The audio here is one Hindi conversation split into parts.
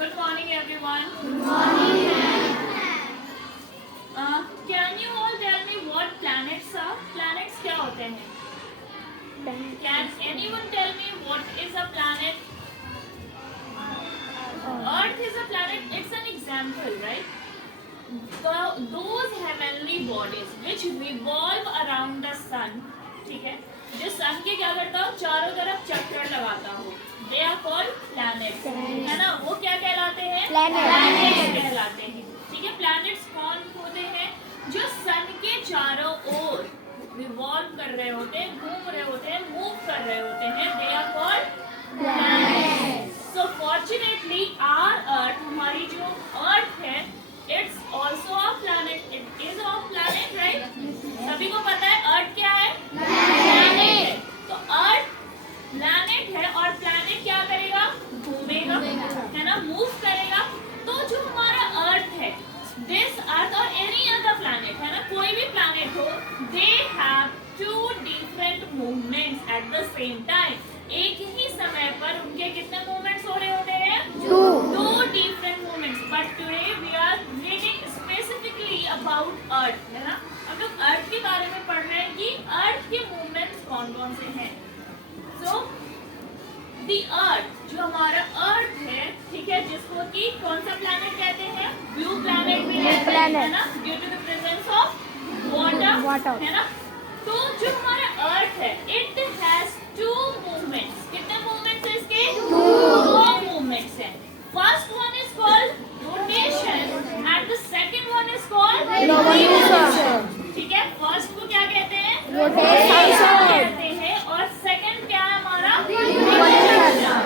Good morning, everyone. Good morning, ma'am. Can you all tell me what planets are? Planets क्या होते हैं? Can anyone tell me what is a planet? Earth is a planet. It's an example, right? Those heavenly bodies which revolve around the sun, ठीक है? जो सन के क्या करता हो? चारों तरफ चक्कर लगाता हो. They are called planets. है ना? वो क्या कहलाते हैं? Planets कहलाते हैं. ठीक है? Planets कौन होते हैं? जो सन के चारों ओर रिवॉल्व कर रहे होते हैं, घूम रहे होते हैं, मूव कर रहे होते हैं. They are called planets. So fortunately, our Earth, हमारी जो Earth है, it's also a planet. It is a planet, right? सभी को पता है Earth क्या है? Planet है. तो Earth planet है और planet क्या करेगा? घूमेगा, है ना? मूव करेगा. तो जो हमारा Earth है, this Earth or any other planet, है ना? कोई भी planet हो, they have two different movements at the same time. एक ही समय पर उनके कितने मूवमेंट्स हो रहे होते हैं? Two different movements. But today we are reading specifically about Earth, है ना? हम लोग Earth के बारे में पढ़ रहे हैं कि Earth के मूवमेंट्स कौन-कौन से हैं. So the Earth, जो हमारा Earth है, ठीक है, जिसको कि कौन सा प्लैनेट कहते हैं? ब्लू प्लैनेट भी कहते हैं, है ना? Due to the presence of water, है ना? तो जो हमारा Earth है, it has two movements. कितने movements हैं इसके? दो movements हैं. First one is called rotation and the second one is called revolution. ठीक है? First को क्या कहते हैं? Rotation कहते हैं और second क्या है हमारा? Revolution.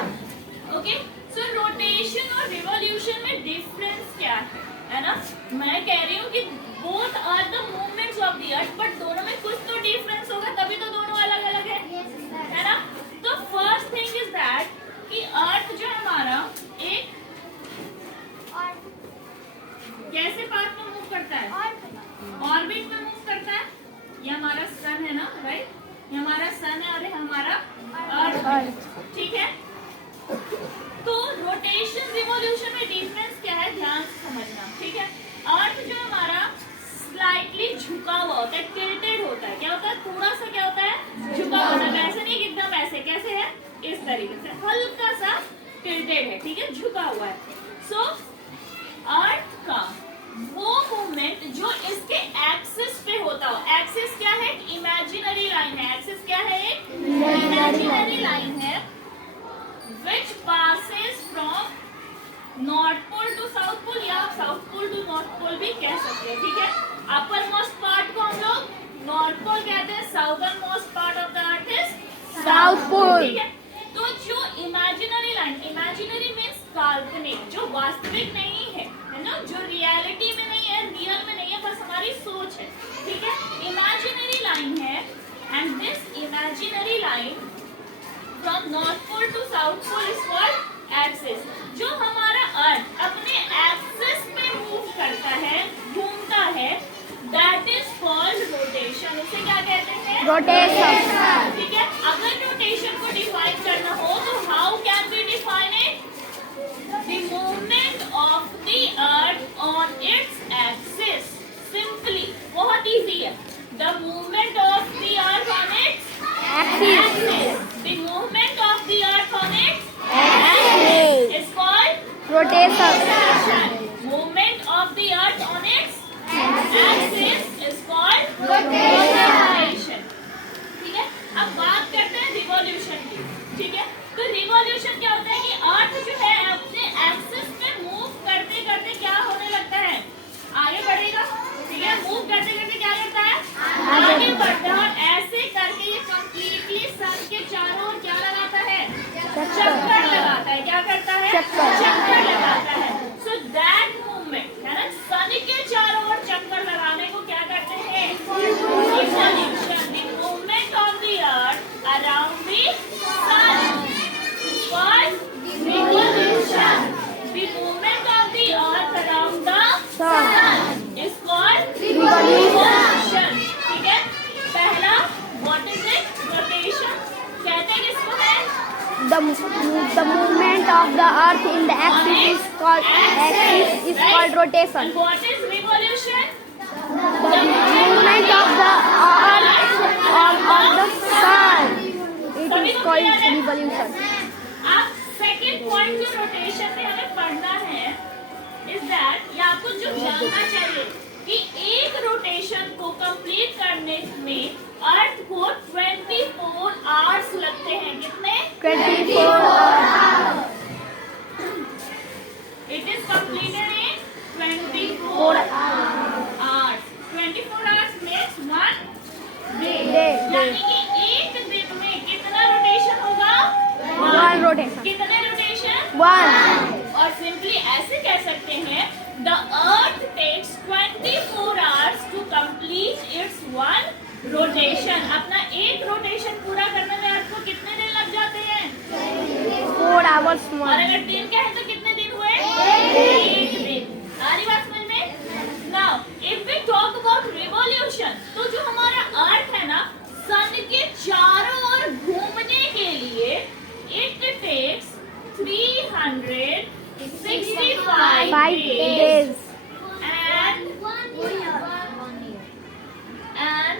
Okay? So rotation और revolution में difference क्या है ना? मैं कह रही हूँ कि both are the movements of the earth, but दोनों में कुछ तो difference होगा, तभी तो दोनों अलग-अलग है ना? तो first thing is that कि अर्थ जो हमारा एक कैसे पाथ में मूव करता है? ऑर्बिट में मूव करता है. ये हमारा सन है ना, राइट? ये हमारा सन है और ये हमारा अर्थ, ठीक है? तो रोटेशन रिवॉल्यूशन में डिफरेंस क्या है, ध्यान से समझना, ठीक है? अर्थ जो हमारा स्लाइटली झुका हुआ होता है, टिल्टेड होता है. क्या होता है? थोड़ा सा क्या होता है? झुका हुआ होता है. ऐसे नहीं कि एकदम ऐसे. कैसे है? इस तरीके से हल्का सा टिल्टेड है, ठीक है, झुका हुआ है. सो अर्थ का वो मूवमेंट जो इसके एक्सिस पे होता हो. एक्सिस क्या है? इमेजिनरी लाइन है. एक्सिस क्या है? इमेजिनरी लाइन है which passes from north pole to south pole या south pole to north pole भी कह सकते हैं, ठीक है? अपर मोस्ट पार्ट को हम लोग नॉर्थ पोल कहते हैं. Southern most part of the earth is south pole, ठीक है? तो जो इमेजिनरी लाइन, इमेजिनरी मीन्स काल्पनिक, जो वास्तविक नहीं है ना, जो रियलिटी में नहीं है, रियल में नहीं है, बस हमारी सोच है, ठीक है? इमेजिनरी लाइन है and this imaginary line from north pole to south pole is called axis. जो हमारा अर्थ अपने एक्सिस पे मूव करता है, घूमता है, दैट इज कॉल्ड रोटेशन. इसे क्या कहते हैं? रोटेशन, ठीक है? अगर रोटेशन को डिफाइन करना हो तो how can we define it? The movement of the earth on its axis. Simply, बहुत इजी है. The movement of the earth on its axis. The movement of the earth on its axis is called rotation. Movement of the earth on its axis is called rotation. ठीक है? अब बात करते हैं रिवॉल्यूशन की, ठीक है? तो रिवॉल्यूशन क्या होता है कि अर्थ जो है अपने एक्सिस पे मूव करते करते क्या होने लगता है? आगे बढ़ेगा, ठीक है? मूव करते करते क्या करता है? आगे बढ़ता है और ऐसे करके ये कंप्लीटली सन के चारों ओर क्या लगाता है? चक्कर लगाता है. क्या करता है? चक्कर लगाता है. सो दैट मूवमेंट है ना, सन के चारों ओर चक्कर लगाने को क्या कहते हैं? Revolution. The movement of the earth around the sun. The movement of the earth in the axis is called rotation. And what is revolution? The movement of the earth on the sun. It is called revolution. अब सेकंड पॉइंट जो रोटेशन में हमें पढ़ना है इज दैट, या आपको जो जानना चाहिए कि एक रोटेशन को कंप्लीट करने में अर्थ को 24 आवर्स लगते हैं। कितने? 24 hours. It is completed in 24 hours. 24 hours makes 1 day, यानी कि एक दिन में कितना रोटेशन होगा? 1 rotation. कितने रोटेशन? 1. और सिंपली ऐसे कह सकते हैं the earth takes 24 hours to complete its 1 rotation. अपना एक रोटेशन पूरा करने में अर्थ को कितने दिन लग जाते हैं? 4 hours. और अगर दिन का है तो कितने दिन हुए? एक दिन। सारी बात समझ में? Now if we talk about revolution, तो जो हमारा अर्थ है ना, सन के चारों ओर घूमने के लिए it takes 365 days. and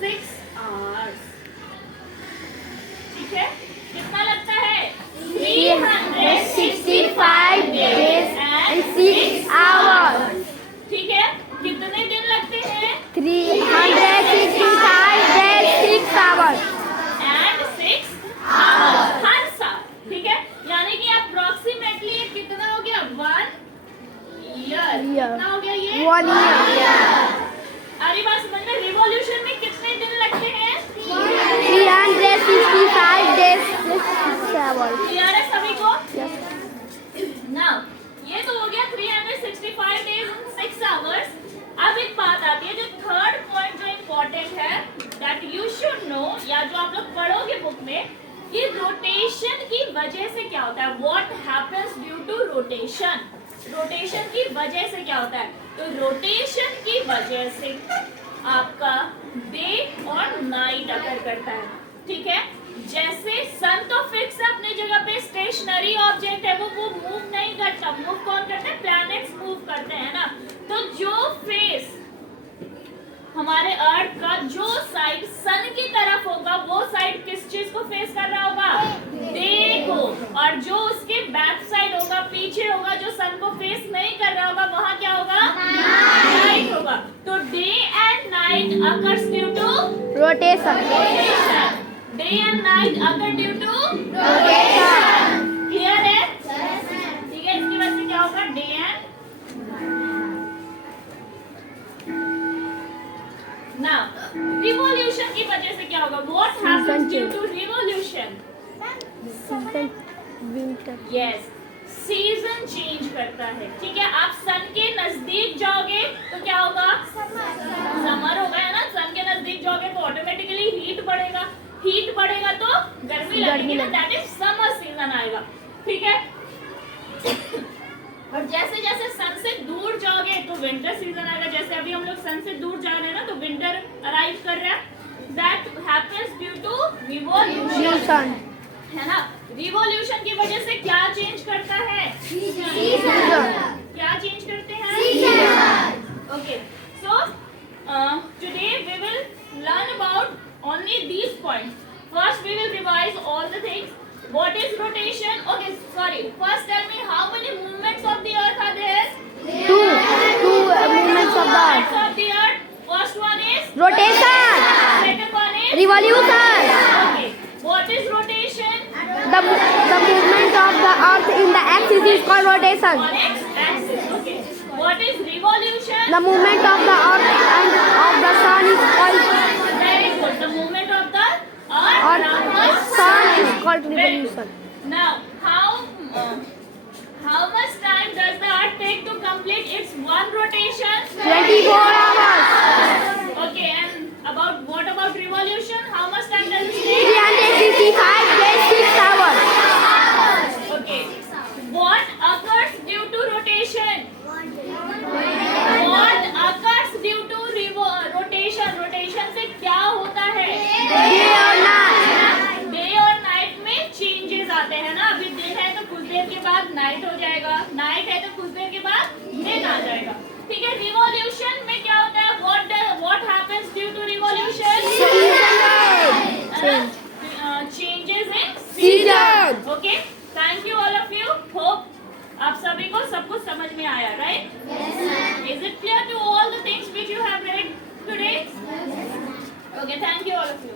6 hours. ठीक है? कितना लगता है? 365 days and 6 hours. ठीक है? कितने दिन लगते हैं? 365 days 6 hours. and 6 hours हर साल। ठीक है? यानी कि अप्रोक्सीमेटली ये कितना हो गया? 1 year। कितना हो गया ये? 1 year. अरे बात समझ में? रिवॉल्यूशन में कितने दिन लगते हैं? 365 days 6 hours. क्लियर है सभी को? Yes. नाउ ये तो हो गया 365 डेज इन 6 आवर्स। अब एक बात आती है, जो थर्ड पॉइंट जो इम्पोर्टेंट है, दैट यू शुड नो, या जो आप लोग पढ़ोगे बुक में, कि रोटेशन की वजह से क्या होता है। What happens due to rotation? Rotation की वजह से क्या होता है? तो रोटेशन की वजह से आपका डे और नाइट अकर करता है। ठीक है? जैसे सन तो फिक्स है अपनी जगह पे, स्टेशनरी ऑब्जेक्ट है, वो मूव नहीं करता। मूव कौन करता है? प्लैनेट्स मूव करते हैं ना। तो जो फेस हमारे अर्थ का, जो साइड सन की तरफ होगा, वो साइड किस चीज को फेस कर रहा होगा? डे को। और जो उसके बैक साइड होगा, पीछे होगा, जो सन को फेस नहीं कर रहा होगा, वहां क्या होगा? नाइट होगा। तो day and night occurs due to Rotation. Day and night occur due to Rotation. Clear है? ठीक है, इसकी वजह से क्या होगा? डे एंड नाउ रिवॉल्यूशन की वजह से क्या होगा? What happens due to revolution? Season. Winter. Yes, season change करता है। ठीक है? आप सन के नजदीक जाओगे तो क्या होगा? समर होगा, है ना? सन के नजदीक जाओगे तो ऑटोमेटिकली हीट बढ़ेगा। हीट बढ़ेगा तो गर्मी लगेगी ना, दैट इज समर सीजन आएगा। ठीक है? और जैसे जैसे सन से दूर जाओगे तो विंटर सीजन आएगा। जैसे अभी हम लोग सन से दूर जा रहे हैं ना, तो विंटर अराइव कर रहा है। That happens due to revolution, है ना? रिवॉल्यूशन की वजह से क्या चेंज करता है? क्या चेंज करते हैं? Okay, so today we will learn about only these points. First we will revise all the things. What is rotation? Okay, sorry. First tell me how many movements of the earth are there? Two movements of the Movements earth. of the earth. First one is Rotation. second one is Revolution. okay. What is rotation? The movement of the earth in the axis is called rotation. On its axis. Okay. What is revolution? The movement of the earth and of the sun is called Very good. The movement of the earth or around the sun is called Very good. revolution. Now, how much time does the earth take to complete its one rotation? 24 hours. Okay, and what about revolution? How much time does it take? 365 days 6 hours. Okay. What occurs due to rotation? What occurs due to rotation? Rotation से क्या होता है? Day or night. डे और नाइट में बाद नाइट हो जाएगा, नाइट है तो कुछ देर के बाद दिन आ जाएगा। ठीक है, रिवॉल्यूशन में क्या होता है? What happens due to revolution? Changes in season. Okay, thank you all of you. Hope आप सभी को सब कुछ समझ में आया, right? Is it clear to all the things which you have read today? Okay, thank you all of you.